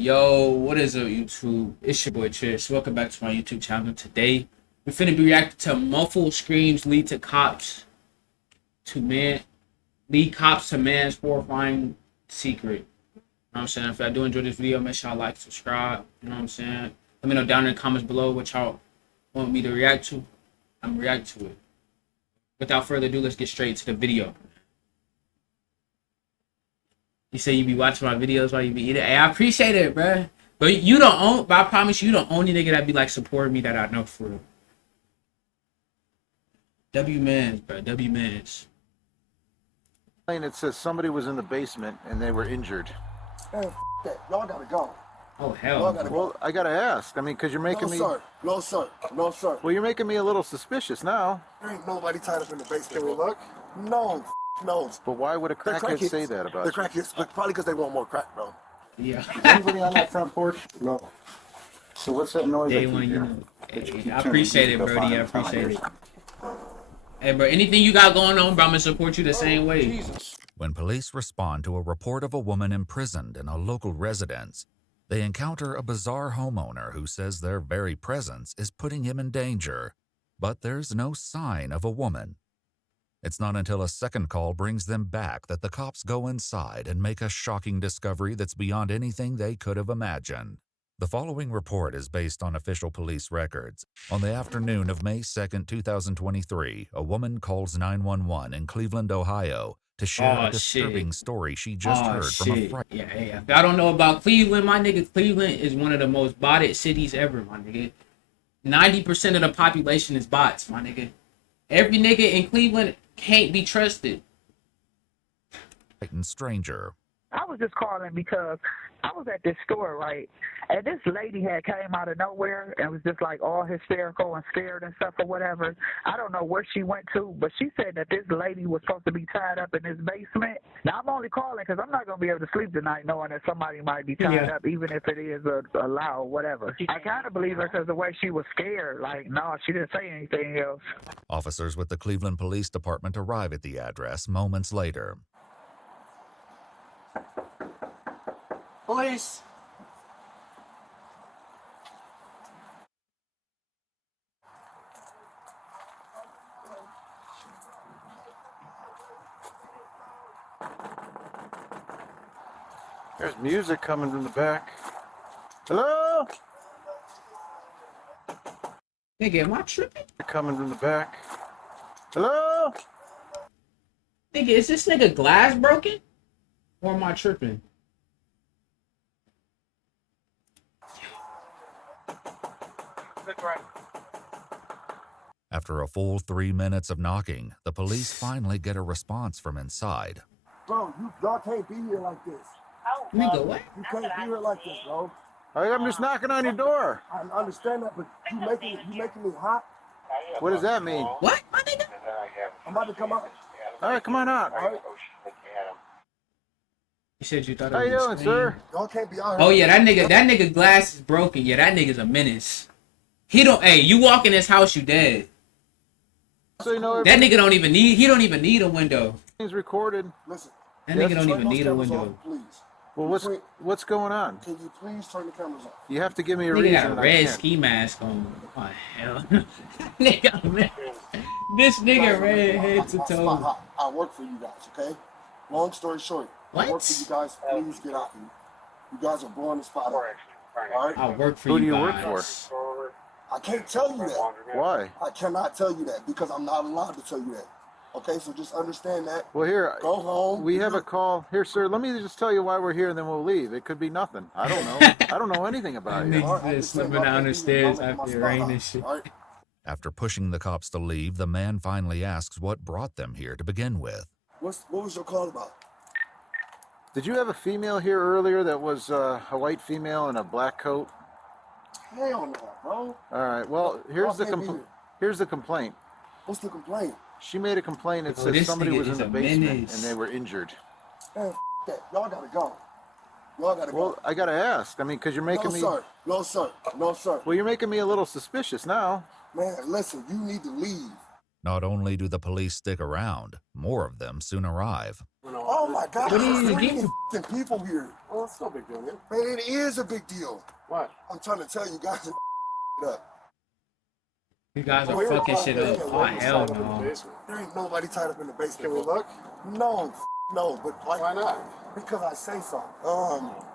Yo, what is up, YouTube? It's your boy Tristan. Welcome back to my YouTube channel. Today, we're finna be reacting to muffled screams lead cops to man's horrifying secret. You know what I'm saying? If y'all do enjoy this video, make sure y'all like, subscribe. You know what I'm saying? Let me know down in the comments below what y'all want me to react to. I'm gonna react to it. Without further ado, let's get straight to the video. You say you be watching my videos while you be eating. Hey, I appreciate it, bro. But I promise you, the only nigga that be like supporting me that I know for real. W-mans, bro. W-mans. It says somebody was in the basement and they were injured. Man, that. Y'all gotta go. Oh, hell. Y'all gotta go. Well, I gotta ask. I mean, because you're making me... Sir. No, sir. No, sir. Well, you're making me a little suspicious now. There ain't nobody tied up in the basement. Can we look? No, no. But why would a crackhead say that about you? The crackheads, probably because they want more crack, bro. Yeah. Anybody on that front porch? No. So what's that noise? Day one, you know. Hey, I appreciate it, Brody. I appreciate it. Hey, bro, anything you got going on, bro, I'm gonna support you the same way. Jesus. When police respond to a report of a woman imprisoned in a local residence, they encounter a bizarre homeowner who says their very presence is putting him in danger, but there's no sign of a woman. It's not until a second call brings them back that the cops go inside and make a shocking discovery that's beyond anything they could have imagined. The following report is based on official police records. On the afternoon of May 2nd, 2023, a woman calls 911 in Cleveland, Ohio, to share a disturbing story she just heard from a friend. Yeah. If y'all don't know about Cleveland, my nigga, Cleveland is one of the most botted cities ever, my nigga. 90% of the population is bots, my nigga. Every nigga in Cleveland can't be trusted. Stranger. I was just calling because I was at this store, right? And this lady had came out of nowhere and was just like all hysterical and scared and stuff or whatever. I don't know where she went to, but she said that this lady was supposed to be tied up in this basement. Now, I'm only calling because I'm not going to be able to sleep tonight knowing that somebody might be tied up, even if it is a lie or whatever. I kind of believe her because the way she was scared. Like, no, she didn't say anything else. Officers with the Cleveland Police Department arrive at the address moments later. Police. There's music coming from the back. Hello? Nigga, am I tripping? Coming from the back. Hello? Nigga, is this nigga glass broken? Or am I tripping? After a full 3 minutes of knocking, the police finally get a response from inside. Bro, y'all can't be here like this. Nigga, what? You can't be here like this, bro. I'm just knocking on your door. I understand that, but you making me hot. What does that mean? What, my nigga? I'm about to come out. All right, come on out. All right. You said you thought How you doing, sir? Y'all can't be out here. Oh yeah, that nigga glass is broken. Yeah, that nigga's a menace. He don't. Hey, you walk in his house, you dead. So you know That nigga don't even need. He don't even need a window. everything's recorded. Listen. That nigga don't Turn even those need a cameras window. off, please. Well, what's going on? Can you please turn the cameras off? You have to give me a Nigga reason. got a red I can't. ski mask on. Oh hell, nigga, man. This nigga red head to toe. I work for you guys, okay? Long story short, What? I work for you guys. Please get out here. You guys are blowing the spot up. All right? I work for Who you do you guys. work for? I can't tell you that. Why? I cannot tell you that because I'm not allowed to tell you that. Okay, so just understand that. Well, here, Go home. we have a call. Here, sir, let me just tell you why we're here, and then we'll leave. It could be nothing. I don't know. I don't know anything about you. Niggas just slipping down the stairs after rain and shit. All right? After pushing the cops to leave, the man finally asks what brought them here to begin with. What was your call about? Did you have a female here earlier that was a white female in a black coat? Hell no, bro. All right. Well, here's the Y'all can't be here. here's the complaint. What's the complaint? She made a complaint. It Oh, says this somebody nigga was in is the a basement menace. and they were injured. Man, that. Y'all gotta go. Y'all gotta go. Well, I gotta ask. I mean, because you're making No, me. sir. No, sir. No, sir. Well, you're making me a little suspicious now. Man, listen, you need to leave. Not only do the police stick around, more of them soon arrive. All Oh my God, What there's is so it many again? f***ing people here. Well, it's no big deal, man. Man, it is a big deal. What? I'm trying to tell you guys it up. You guys are We're fucking shit up. fucking Oh, tied hell Up in the no. basement. There ain't nobody tied up in the basement. Can we bro. look? No, no, but like, Why not? because I say so.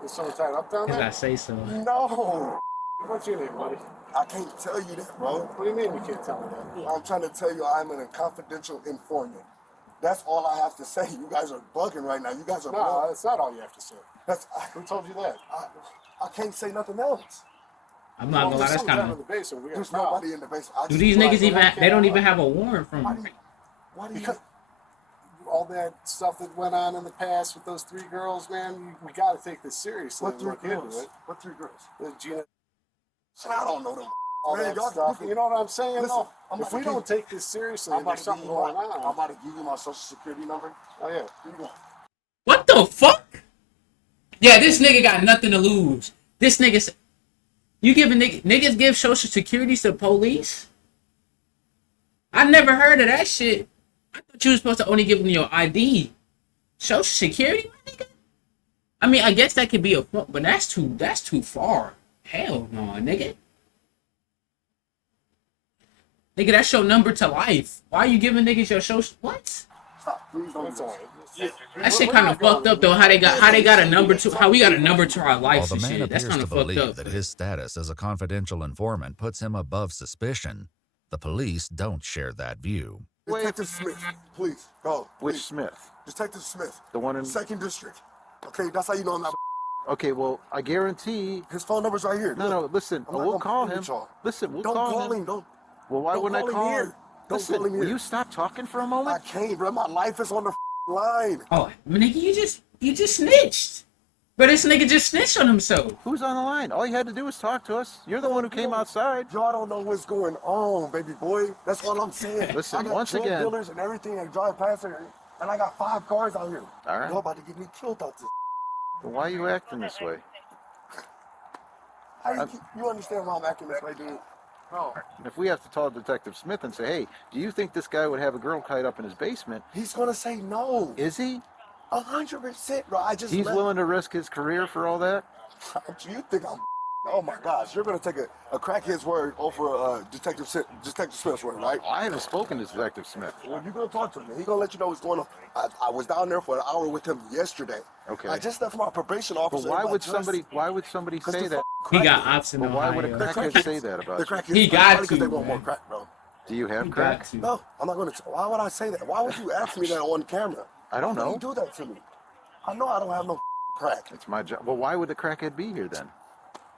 Is someone tied up down Because there? I say so. No, What's your name, buddy? I can't tell you that, bro. What do you mean you can't tell me that? I'm trying to tell you I'm an confidential informant. That's all I have to say. You guys are bugging right now. You guys are No, bugging. that's not all you have to say. That's, Who told you that? I can't say nothing else. I'm not gonna lie, that's kind in of. the basement. We got There's a problem. nobody in the basement. I Do just- these Right, niggas but even? I They don't can't- even have a warrant from. Why do you? Because all that stuff that went on in the past with those 3 girls, man, we got to take this seriously. What and 3 look into girls? it. What 3 girls? Gina, I don't know them. all Man, that y'all- stuff. you You know what I'm saying? Listen, though? I'm If about we to don't take this seriously, I'm and about there's to something give you going I'm on. about to give you my social security number. Oh yeah. Here you go. What the fuck? Yeah, this nigga got nothing to lose. This nigga, you giving niggas give social security to police? I never heard of that shit. I thought you were supposed to only give them your ID. Social security, my nigga? I mean, I guess that could be a, but that's too far. Hell no, nigga. Nigga, that's your number to life. Why are you giving niggas your social? What? Stop. Please don't. That's all right. That shit kind of fucked up though. How they got a number to? How we got a number to our life While the and man shit? That's appears kind to of fucked believe up. that his status as a confidential informant puts him above suspicion, the police don't share that view. Detective Smith, please go. Which Please. Smith? Detective Smith, The one in. Second District. Okay, that's how you know I'm not. Okay, well, I guarantee. His phone number's right here. No, Look. no, listen. I'm not We'll gonna call play him. with y'all. Listen, we'll Don't call call him. him. Don't. Well, why Don't wouldn't I call him call him? here. Don't Listen, call him will here. you stop talking for a I moment? can't, bro. My life is on the line. Oh, nigga, you just snitched. But this nigga just snitched on himself. Who's on the line? All you had to do was talk to us. You're the one who came outside. Y'all don't know what's going on, baby boy. That's all I'm saying. Listen, I got once drug again- dealers and everything that drive past here, and I got 5 cars out here. All right. Y'all about to get me killed out this. Well, why are you acting this way? You understand why I'm acting this way, dude? No. If we have to call Detective Smith and say, hey, do you think this guy would have a girl tied up in his basement? He's gonna say no. Is he? 100%, bro. I just He's left. willing to risk his career for all that? You think I'm? Oh my gosh, you're gonna take a crackhead's word over Detective Smith's word, right? I haven't spoken to Detective Smith. Well, you're gonna talk to him. He's gonna let you know what's going on. I was down there for an hour with him yesterday. Okay. I just left my probation But officer. why in my would dress. somebody 'Cause say the that? He got crackhead- option But on why would a higher. crackhead say that about The you? crackheads. He got because they to, want more man. crack, bro. Do you have He crack? got to. No, I'm not gonna. Why would I say that? Why would you ask me that on camera? I don't Why know. would you do that to me? I know I don't have no crack. It's my job. Well, why would the crackhead be here then?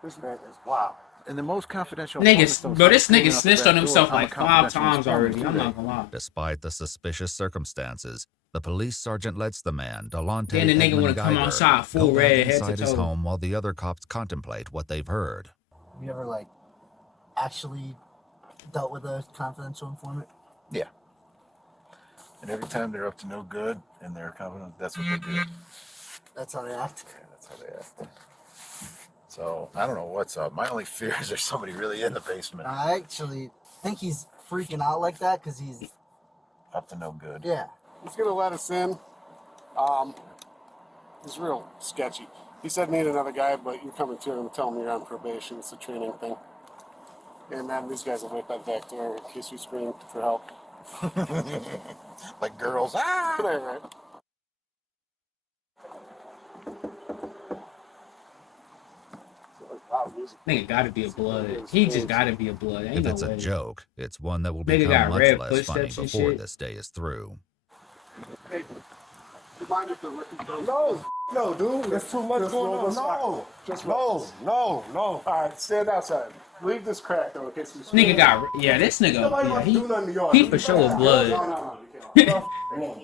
This man is wow. And the most confidential. Niggas, informants don't bro, this start nigga screaming out the snitched back on door, himself "I'm a like 5 confidential times informant," already. do I'm they? not gonna lie. Despite the suspicious circumstances, the police sergeant lets the man, Delonte Then the nigga Edmund wanna come Geiger, outside full go back red, head to inside his toe. home while the other cops contemplate what they've heard. Have you ever like actually dealt with a confidential informant? Yeah. And every time they're up to no good and they're confident, that's what they do. That's how they act. Yeah, that's how they act. So I don't know what's up. My only fear is there's somebody really in the basement, I actually think he's freaking out like that because he's up to no good. yeah. He's gonna let us in. He's real sketchy. He said meet another guy, but you're coming to him and tell him you're on probation. It's a training thing. And then these guys will wait by the back door in case we scream for help. Like girls. Ah! Today, right? Nigga gotta be a blood. He just gotta be a blood. Ain't If no it's a way. joke, it's one that will Nigga become got much red less funny footsteps and before shit. this day is through. Hey, you mind if the record goes? No, dude. There's too much Just going roll on. this No, out. Just roll this. no. All right, stand outside. Leave this crack though in case we scream. Nigga got yeah. This nigga Nobody yeah, wants to do nothing to y'all. he for sure a No, blood. no, you can't.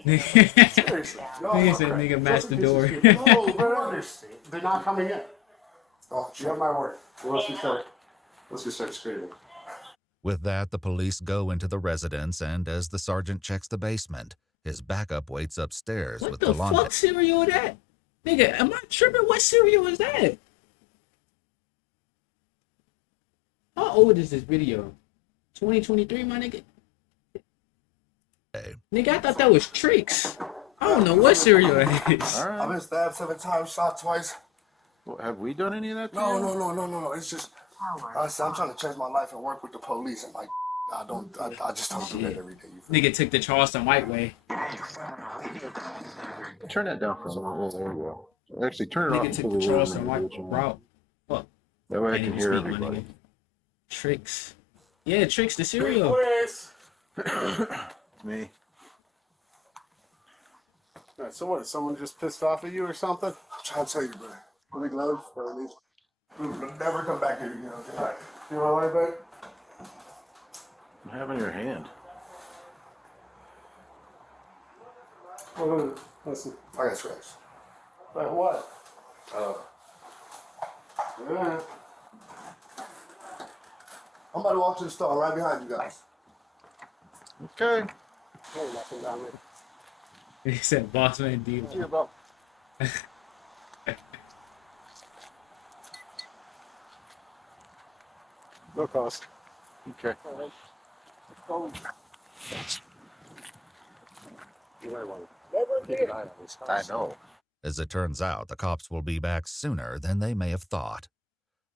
Nigga Seriously. said nigga match the door. No, brother. They're not coming in. Oh, you have my word. Let's just start screaming. With that, the police go into the residence, and as the sergeant checks the basement, his backup waits upstairs What with the Delonte. fuck cereal is that? Nigga, am I tripping? What cereal is that? How old is this video? 2023, my nigga? Hey. Nigga, I thought that was tricks. I don't know what cereal that is. All I've right. been stabbed 7 times, shot twice. Well, have we done any of that? To No, you? no. It's just, I said, I'm trying to change my life and work with the police. And like, I just don't do that Shit. every day. You feel me? Nigga took the Charleston White way. Turn that down for a minute. There we go. Actually, turn it off Nigga and took pull the the Charleston volume White down. route. Fuck. That way I Can't can even hear speak, my everybody. nigga. Tricks. Yeah, Tricks the cereal. Me. All right, so what? Is someone just pissed off at you or something? I'm trying to tell you, brother. Big gloves, please. Never come back here again. Okay? You all right, babe? I have in your hand. Well, listen. I got scratched. Like what? Yeah. I'm about to walk to the store. I'm right behind you guys. Okay. Ain't nothing down there. He said boss man deal. Here, bro. No cost. Okay. I know. As it turns out, the cops will be back sooner than they may have thought.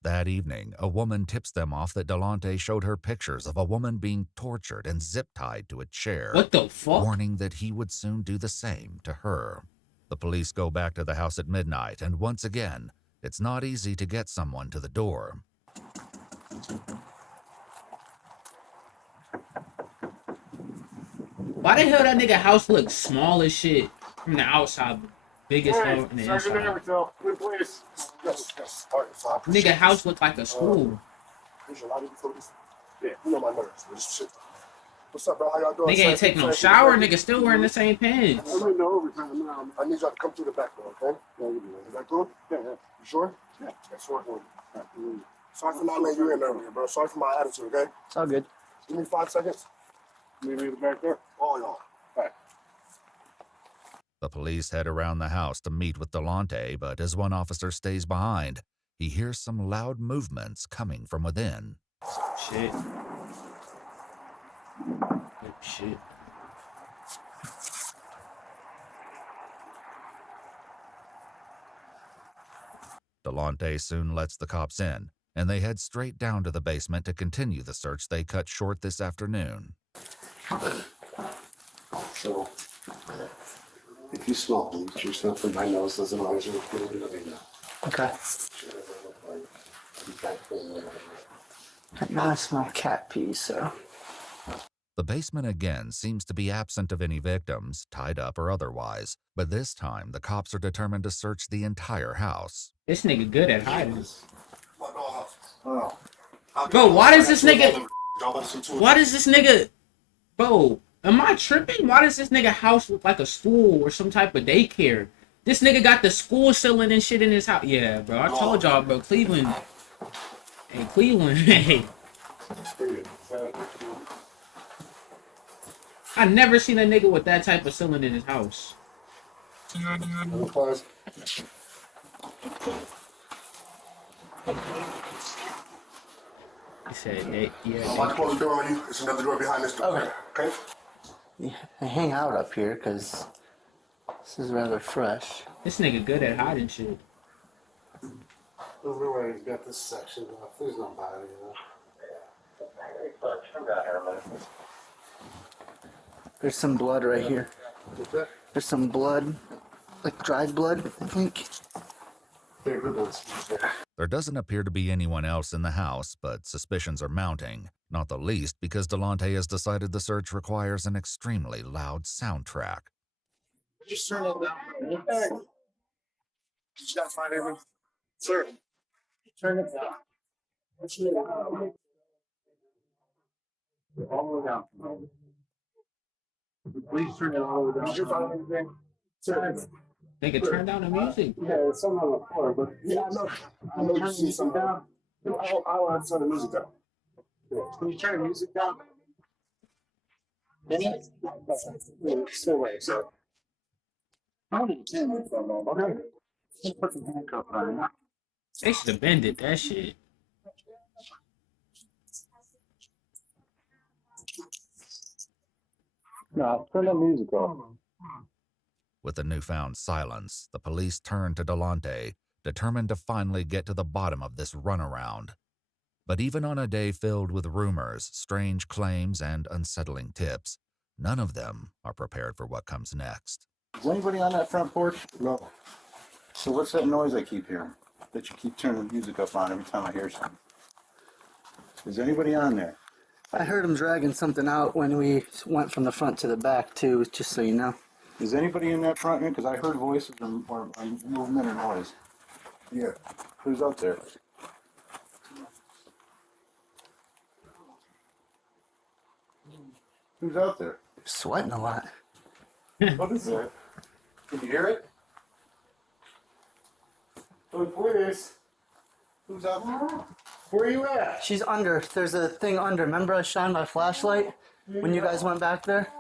That evening, a woman tips them off that Delonte showed her pictures of a woman being tortured and zip-tied to a chair, What the fuck? warning that he would soon do the same to her. The police go back to the house at midnight, and once again, it's not easy to get someone to the door. Why the hell that nigga house look small as shit from the outside, big as hell Hey, from the Sergeant inside? Everett, good place. Yes. All right, so I Nigga house look like a school. Here's your lobby before this. Yeah, you know my nerves. This shit. What's up, bro? How y'all doing? Nigga ain't take no shower. Nigga still wearing the same pants. I'm in the overtime now. I need y'all to come through the back door, okay? Yeah, you do Is that cool? Yeah. You sure? Yeah. That's sure. Sorry for not letting you in earlier, bro. Sorry for my attitude, okay? It's all good. Give me 5 seconds. Meet me at the back door. All y'all. The police head around the house to meet with Delonte, but as one officer stays behind, he hears some loud movements coming from within. Shit. Oh, shit. Delonte soon lets the cops in, and they head straight down to the basement to continue the search they cut short this afternoon. So, if you smell bleach or something, my nose doesn't always look good. Okay. Now I smell cat pee, so. The basement again seems to be absent of any victims, tied up or otherwise, but this time the cops are determined to search the entire house. This nigga good at hiding. My dollhouse. Oh. Bro, why does this nigga... Why does this nigga... Bro, am I tripping? Why does this nigga house look like a school or some type of daycare? This nigga got the school ceiling and shit in his house. Yeah, bro, I told y'all, bro, Cleveland. Hey, Cleveland, hey. I never seen a nigga with that type of ceiling in his house. He said, hey, yeah. I'm about to close the door on you. It's another door behind this door. Okay. Okay? Yeah, I hang out up here because this is rather fresh. This nigga good at hiding shit. Everybody's got this section off. There's nobody, There's some blood right here. There's some blood, like dried blood, I think. There doesn't appear to be anyone else in the house, but suspicions are mounting, not the least because Delonte has decided the search requires an extremely loud soundtrack. Just turn it down. Hey. Did you guys find anything? Sir. Turn it down. All the way down. Please turn it all the way down. Did you find anything? Sir. Nigga, turn down the music. Yeah, there's something on the floor, but Yeah, I know you see something. I want to turn the music down. can you turn the music down? Stay away, sir. Okay. Put the handcuff on. They should have bended that shit. No, turn the music off. With the newfound silence, the police turned to Delonte, determined to finally get to the bottom of this runaround. But even on a day filled with rumors, strange claims, and unsettling tips, none of them are prepared for what comes next. Is anybody on that front porch? No. So what's that noise I keep hearing? That you keep turning the music up on every time I hear something? Is anybody on there? I heard him dragging something out when we went from the front to the back, too, just so you know. Is anybody in that front end? Because I heard voices or movement or noise. Yeah. Who's out there? Who's out there? Sweating a lot. What is that? Can you hear it? Oh, please. Who's out there? Where are you at? She's under. There's a thing under. Remember I shined my flashlight when you guys went back there?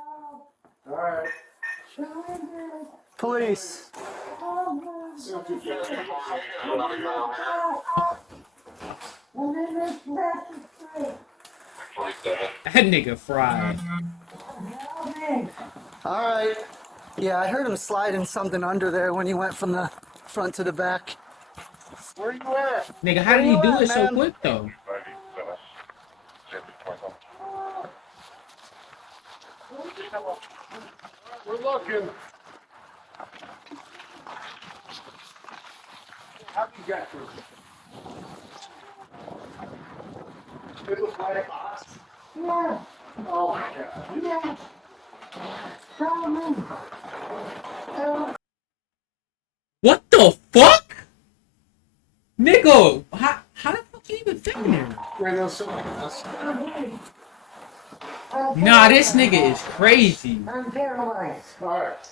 All right. Police. That nigga fried. All right. Yeah, I heard him sliding something under there when he went from the front to the back. Where are you at? Nigga, how did he do it so man? quick though? We're looking. How'd you get through? It looks like us. Yeah. Oh my God. Yeah. What the fuck? Nigga, how the fuck you even fit in there? Right now, something. Nah, this nigga is crazy. I'm paralyzed. All right.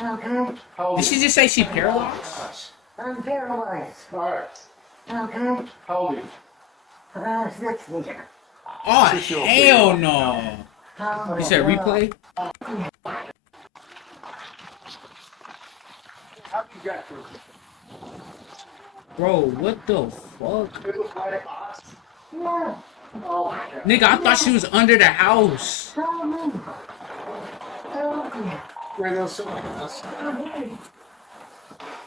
Okay. How old Did are she you? just say she paralyzed? I'm paralyzed. All right. Okay. How old are you? 60. Oh, hell no. You said replay? How'd you get through? Bro, what the fuck? It looks like us. Yeah. Oh my God. Nigga, I thought she was under the house. Okay. Right now, something.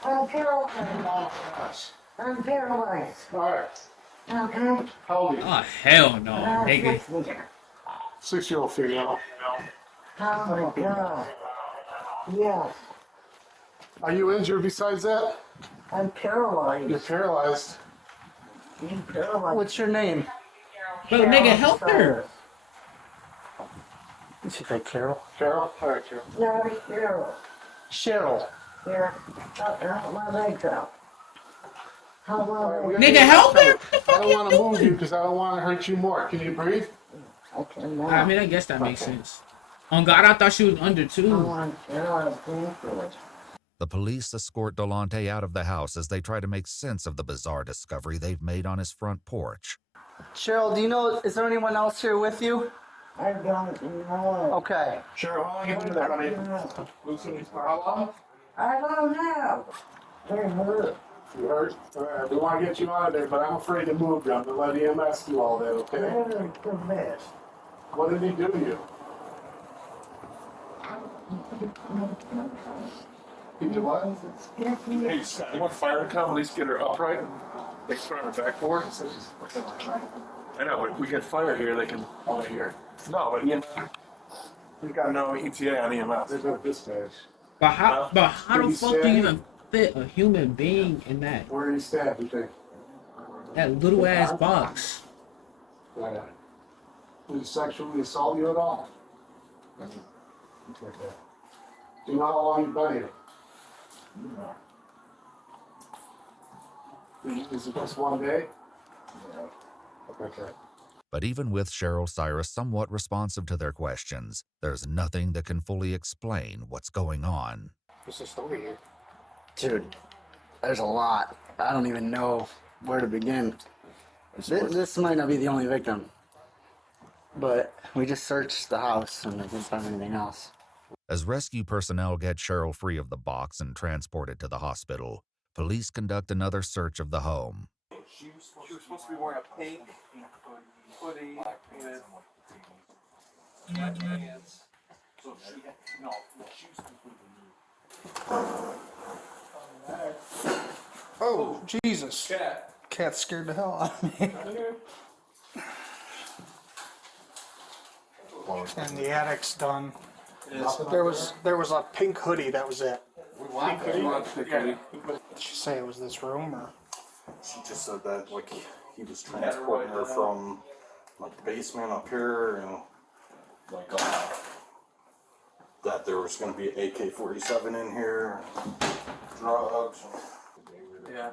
I'm paralyzed. I'm paralyzed. All right. Okay. How old are you? Oh, hell no, nigga. 6-year-old female. Oh my God. Yes. Are you injured besides that? I'm You're paralyzed. paralyzed. I'm paralyzed. What's your name? Bro, nigga, help her. Did she say Carol? Carol? All right, Carol. No, Carol. Cheryl. Here. Help my legs out. Help my legs. Nigga, help her. I don't want to move you because I don't want to hurt you more. Can you breathe? I cannot. I mean, I guess that makes sense. On God, I thought she was under I too. want paralyzed. Painful. The police escort Delonte out of the house as they try to make sense of the bizarre discovery they've made on his front porch. Cheryl, do you know, is there anyone else here with you? I don't know. Okay. Sure, how long you been there, honey? How long? I don't know. They're hurt. You hurt? All right, we want to get you out of there, but I'm afraid to move you. I'm going to let EMS do all that, okay? They're the best. What did he do to you? He did what? Hey, you want fire to come, at least get her upright? They can put her on her backboard. I know, we get fire here, they can, over here. No, but we got no ETA on EMS. There's no dispatch. But how Did the he fuck do say- you even fit a human being in that Where are you stabbed, you think? little ass box? Did he sexually assault you at all? Do you know how long you've been here? Is it just one day? Okay. But even with Cheryl Cyrus somewhat responsive to their questions, there's nothing that can fully explain what's going on. What's the story here? Dude, there's a lot. I don't even know where to begin. This might not be the only victim. But we just searched the house and we didn't find anything else. As rescue personnel get Cheryl free of the box and transported to the hospital, police conduct another search of the home. She was supposed to be wearing a pink hoodie with pants. So she had, no, she was completely nude. Oh, Jesus. Cat. Cat scared the hell out of me. And the attic's done. There was a pink hoodie, that was it. Yeah. Did she say it was this room or? She just said that like he was transporting her from like the basement up here, and like that there was going to be an AK-47 in here, drugs. Yeah.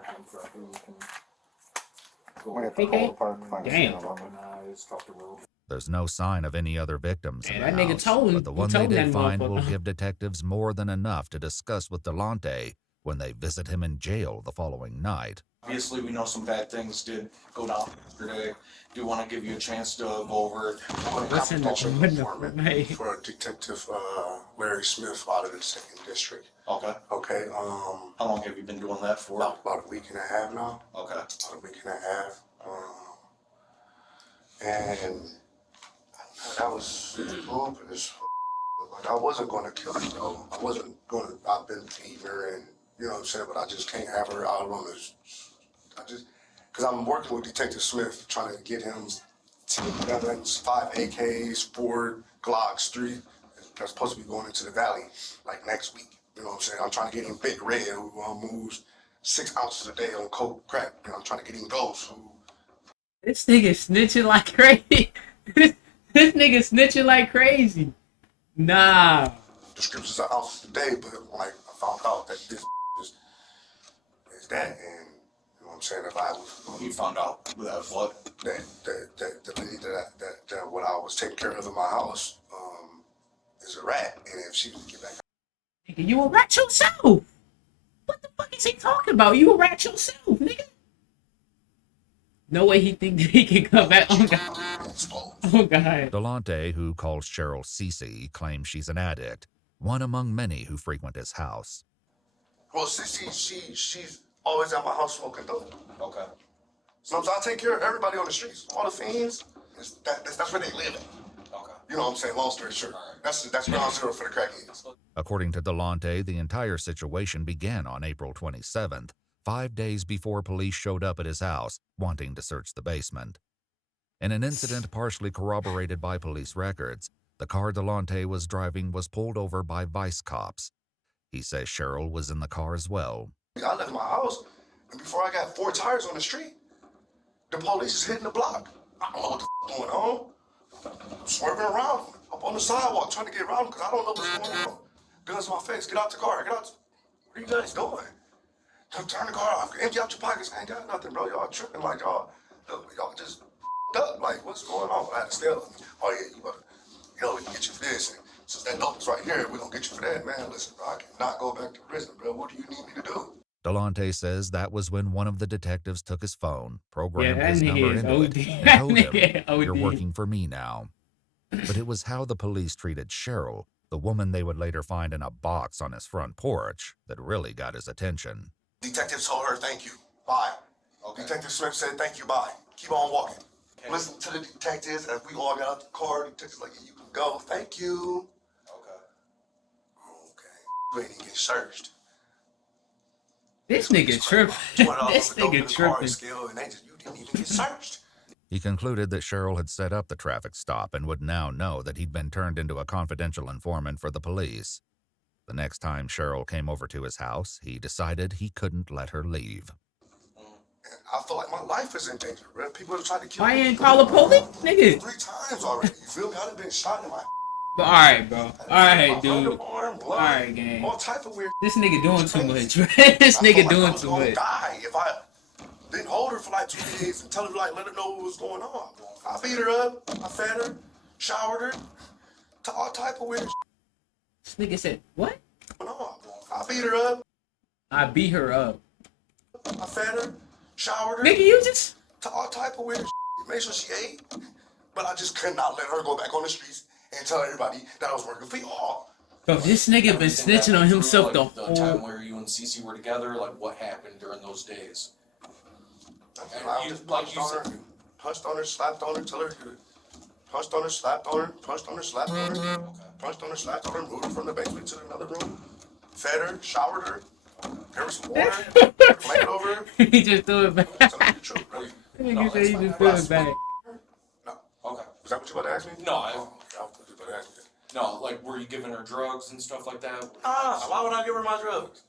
We have to call the park and find a Damn. scene of them. There's no sign of any other victims in Man, the that nigga house, told him- but the he one they told did that find will motherfucker. give detectives more than enough to discuss with Delonte when they visit him in jail the following night. Obviously, we know some bad things did go down yesterday. Do want to give you a chance to go over it. What's in the hey. For Detective Larry Smith out of the 2nd District. Okay. Okay, How long have you been doing that for? about a week and a half now. Okay. About a week and a half. And that was cool, because like, I wasn't going to kill her, though. I wasn't going to, I've been beating her, and you know what I'm saying, but I just can't have her out on this. Because I'm working with Detective Smith, trying to get him evidence, 5 AKs, 4 Glocks, 3. That's supposed to be going into the valley, like next week. You know what I'm saying? I'm trying to get him Big Red, who moves 6 ounces a day on coke crack. You know, I'm trying to get him those who. This nigga snitching like crazy. This nigga snitching like crazy. Nah. Descriptions of ounces a day, but like I found out that this is that, and you know what I'm saying. If I was, You found out that what? that the lady that what I was taking care of in my house is a rat, and if she would get back, Nigga, you a rat yourself. What the fuck is he talking about? You a rat yourself, nigga. No way he think that he can come back. Oh god. Oh god. Delonte, who calls Cheryl Cece, claims she's an addict, one among many who frequent his house. well, she's always at my house smoking dope. Okay. Sometimes I take care of everybody on the streets, all the fiends. That's where they live at. Okay. You know what I'm saying? Long story short, that's ground zero for the crackheads. According to Delonte, the entire situation began on April 27th, 5 days before police showed up at his house, wanting to search the basement. In an incident partially corroborated by police records, the car Delonte was driving was pulled over by vice cops. He says Cheryl was in the car as well. I left my house, and before I got 4 tires on the street, the police is hitting the block. I don't know what the f going on. I'm swerving around up on the sidewalk trying to get around because I don't know what's going on. Guns in my face. Get out the car. Get out. What are you guys doing? Turn the car off. Empty out your pockets. I ain't got nothing, bro. Y'all tripping like y'all just up. Like, what's going on? I had to steal. Oh yeah, you better. We can get you for this. And since that dope is right here, we're gonna get you for that, man. Listen, bro, I cannot go back to prison, bro. What do you need me to do? Delonte says that was when one of the detectives took his phone, programmed Yeah, that his number nigga is into it, OD. and That told him, nigga "You're OD. working for me now." But it was how the police treated Cheryl, the woman they would later find in a box on his front porch, that really got his attention. Detective told her, thank you. Bye. Okay. Detective Smith said, thank you, bye. Keep on walking. Okay. Listen to the detectives, and we all got out the car. The detectives like, you can go. Thank you. Okay. Okay. You ain't even get searched. This nigga tripping. This nigga tripping. You didn't even get searched. He concluded that Cheryl had set up the traffic stop and would now know that he'd been turned into a confidential informant for the police. The next time Cheryl came over to his house, he decided he couldn't let her leave. I feel like my life is in danger, bro. People have tried to kill Why me. you ain't call the police, nigga? 3 times already. You feel me? I've been shot in my But alright, bro. Alright, my dude. underarm, blood, Alright, gang. all type of weird. This nigga doing too much, bro. This I feel nigga like I doing was too gonna much. die if I didn't hold her for like 2 days and tell her, like, let her know what was going on. I beat her up, I fed her, showered her, to all type of weird This nigga said, what? going on. I beat her up, I beat her up. I fed her, showered her, Nigga, you just... to all type of weird made sure she ate. But I just could not let her go back on the streets and tell everybody that I was working for y'all. Bro, this nigga been snitching on himself the the time whole... where you and Cece were together, like what happened during those days? I just punched on her, slapped on her, till her punched on her, slapped on her, punched on her, slapped on her, punched on her, slapped on her, moved her from the basement to another room, fed her, showered her, gave her some water, played over her. He just threw it back. Tell me the truth, bro. Nigga said he just threw it back. No. Okay. Is that what you about to ask me? No, I thought you about to ask me. no, like, were you giving her drugs and stuff like that? Why would I give her my drugs?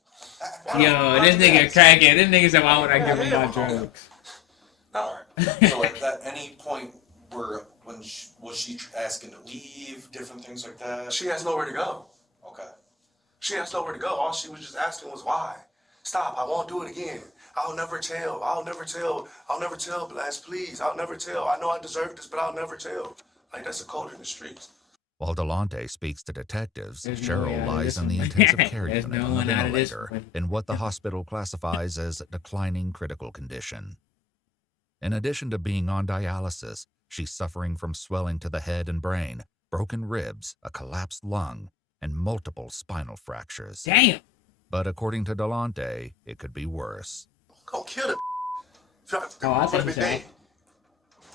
Yo, this nigga cracking. This nigga said, why would I give him my drugs? All right. So at any point where was she asking to leave, different things like that? She has nowhere to go. Okay. She has nowhere to go. All she was just asking was why. Stop, I won't do it again. I'll never tell. I'll never tell, Blast, please. I'll never tell. I know I deserve this, but I'll never tell. Like, that's a culture in the streets. While Delonte speaks to detectives, There's no way Cheryl out of lies this in the one. intensive care There's unit no on a one out of this ventilator one. in what the hospital classifies as declining critical condition. In addition to being on dialysis, she's suffering from swelling to the head and brain, broken ribs, a collapsed lung, and multiple spinal fractures. Damn. But according to Delonte, it could be worse. Go kill the Oh, I think been so. dead.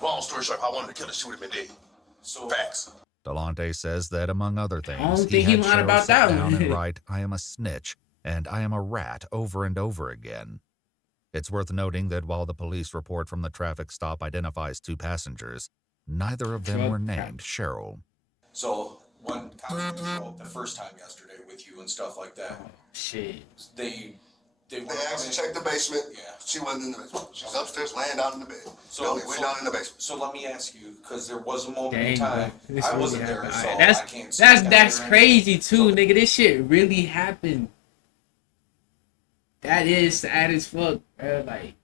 Long story short, if I wanted to kill her, she would have been dead. So Facts. Delonte says that, among other things, don't he think he had lied Cheryl about sit that down one. and write, "I am a snitch," and "I am a rat" over and over again. It's worth noting that while the police report from the traffic stop identifies 2 passengers, neither of them were named Cheryl. So when cops showed up the first time yesterday with you and stuff like that, Shit. they They asked to check the basement. Yeah. She wasn't in the basement. She was upstairs laying down in the bed. So- They only went so- down in the basement. So let me ask you, because there was a moment Dang, in time bro. This I really wasn't there, happened. so Alright, I can't. speak on it that's or crazy too, anything. nigga. This shit really happened. That is sad as fuck, bro. Like,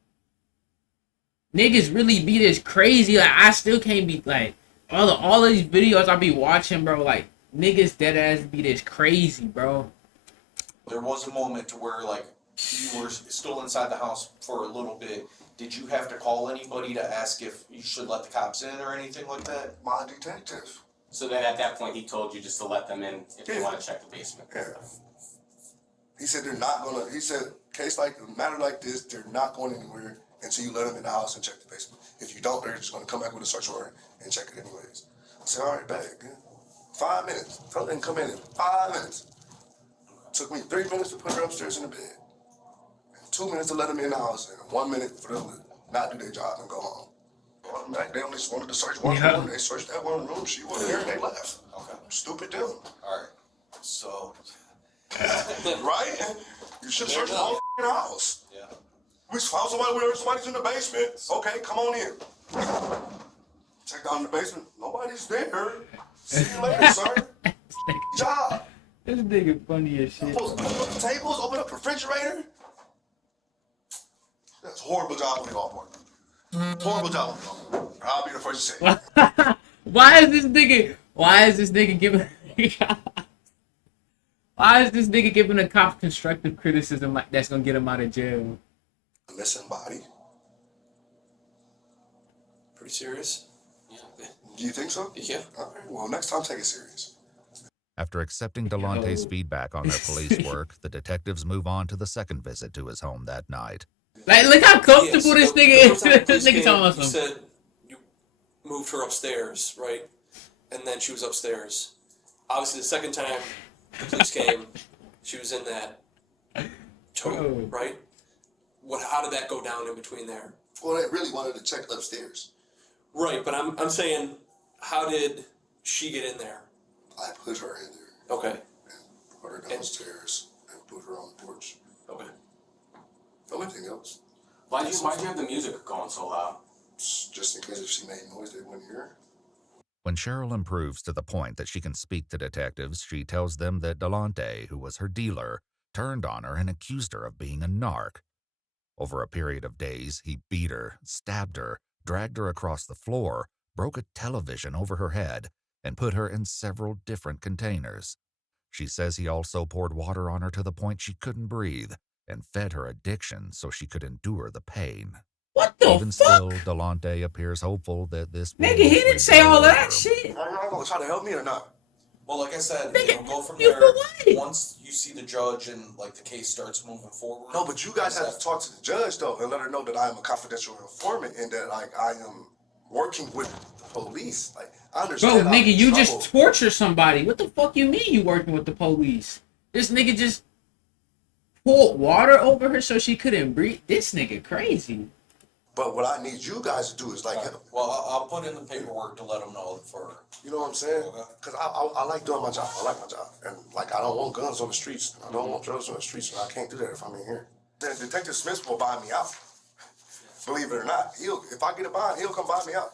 niggas really be this crazy. Like, I still can't be like all of these videos I be watching, bro. Like, niggas dead ass be this crazy, bro. There was a moment to where like you were still inside the house for a little bit. Did you have to call anybody to ask if you should let the cops in or anything like that? My detective. So then at that point, he told you just to let them in if they Yeah. want to check the basement. Yeah. He said they're not gonna. He said case like a matter like this, they're not going anywhere until you let them in the house and check the basement. If you don't, they're just gonna come back with a search warrant and check it anyways. I said, all right, bag. Yeah. 5 minutes. Tell them to come in 5 minutes. Took me 3 minutes to put her upstairs in the bed. 2 minutes to let them in the house, and 1 minute for them to not do their job and go home. Automatic, they only just wanted to search one room. They searched that one room. She wasn't there, and they left. Okay. Stupid them. Alright. So Right? You should search the whole house. yeah. We found somebody, somebody's in the basement. Okay, come on in. Check down in the basement. Nobody's there. See you later, sir. Job. This nigga funny as shit. Open up the tables, open up the refrigerator. That's a horrible job on the golf part. Horrible job on the golf part. I'll be the first to say it. Why is this nigga giving why is this nigga giving a cop constructive criticism like that's gonna get him out of jail? Listen, body. Pretty serious? Yeah. Do you think so? Yeah. All right, well, next time take it serious. After accepting Delonte's feedback on their police work, the detectives move on to the second visit to his home that night. Like, look how comfortable this nigga is. The first time the This police nigga came, talking about you something. said you moved her upstairs, right? And then she was upstairs. Obviously, the second time the police came, she was in that tomb, right? How did that go down in between there? Well, they really wanted to check upstairs. Right, but I'm saying, how did she get in there? I put her in there Okay, and put her downstairs and put her on the porch. okay. Anything else? Why'd you have the music going so loud? Just in case if she made noise, they wouldn't hear. When Cheryl improves to the point that she can speak to detectives, she tells them that Delonte, who was her dealer, turned on her and accused her of being a narc. Over a period of days, he beat her, stabbed her, dragged her across the floor, broke a television over her head, and put her in several different containers. She says he also poured water on her to the point she couldn't breathe and fed her addiction so she could endure the pain. What the Even fuck? still, Delonte appears hopeful that this will Nigga, he mostly didn't say blow all of over. that shit. Are y'all gonna try to help me or not? Well, like I said, Nigga, go from you there. for what? Once you see the judge and like the case starts moving forward. No, but you guys have to talk to the judge though and let her know that I am a confidential informant and that like I am working with the police. Like I Bro, understand. I'm nigga, in you trouble. just torture somebody. What the fuck you mean you working with the police? This nigga just poured water over her so she couldn't breathe. This nigga crazy. But what I need you guys to do is like, Well, I'll put in the paperwork to let them know for. you know what I'm saying? Because I like doing my job. I like my job. And like, I don't want guns on the streets. I don't want drugs on the streets, and I can't do that if I'm in here. Then Detective Smith will buy me out. Believe it or not, if I get a bond, he'll come buy me out.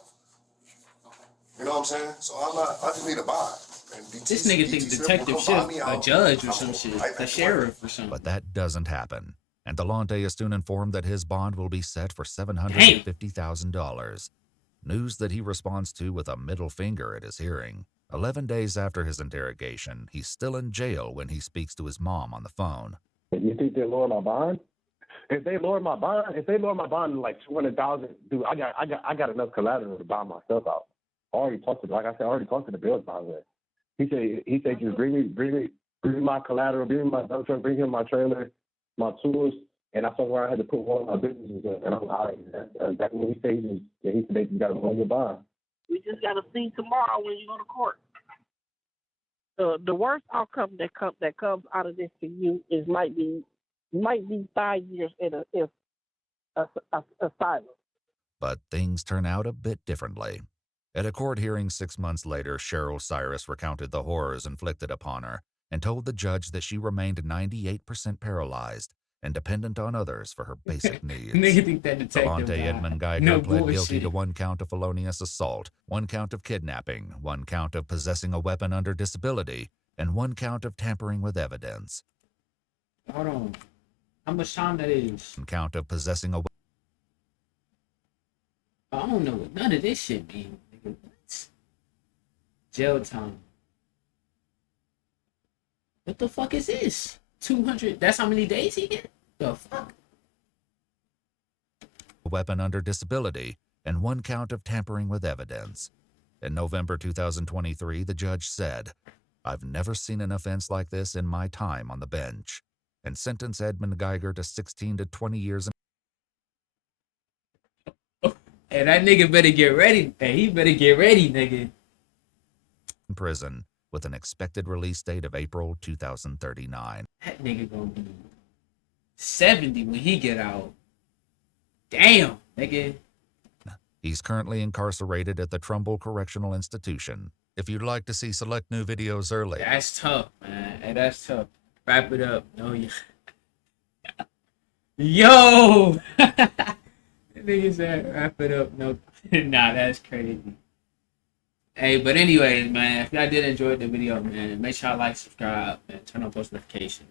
You know what I'm saying? So I just need a bond. And This nigga thinks Detective Shift a judge or some shit, a sheriff or something. But that doesn't happen, and Delonte is soon informed that his bond will be set for $750,000. News that he responds to with a middle finger at his hearing. 11 days after his interrogation, he's still in jail when he speaks to his mom on the phone. You think they lower my bond? If they lower my bond to like 200,000, dude, I got enough collateral to buy myself out. I already talked to the bills about it. He said just bring me my collateral, bring me my dump truck, bring him my trailer, my tools, and I told where I had to put one of my businesses in, and I'm like, that's what he said. He said you got to lower your bond. We just got to see tomorrow when you go to court. The worst outcome that comes out of this for you is might be 5 years in asylum. But things turn out a bit differently. At a court hearing 6 months later, Cheryl Cyrus recounted the horrors inflicted upon her and told the judge that she remained 98% paralyzed and dependent on others for her basic needs. Nigga think that detective Delonte guy. Edmund Geiger No pled bullshit. guilty to 1 count of felonious assault, 1 count of kidnapping, 1 count of possessing a weapon under disability, and 1 count of tampering with evidence. Hold on. How much time that is? 1 count of possessing a weapon. I don't know what none of this shit mean. Nigga. What? Jail time. What the fuck is this? 200. That's how many days he get? The fuck? A weapon under disability, and 1 count of tampering with evidence. In November 2023, the judge said, "I've never seen an offense like this in my time on the bench," and sentenced Edmund Geiger to 16 to 20 years Hey, that nigga better get ready. Hey, he better get ready, nigga. in prison, with an expected release date of April 2039. That nigga gonna be 70 when he get out. Damn, nigga. He's currently incarcerated at the Trumbull Correctional Institution. If you'd like to see select new videos early, That's tough, man. Hey, that's tough. Wrap it up. No, yeah. Yo! Nigga said, wrap it up. No, nah, that's crazy. Hey, but anyways, man, if y'all did enjoy the video, man, make sure y'all like, subscribe, and turn on post notifications.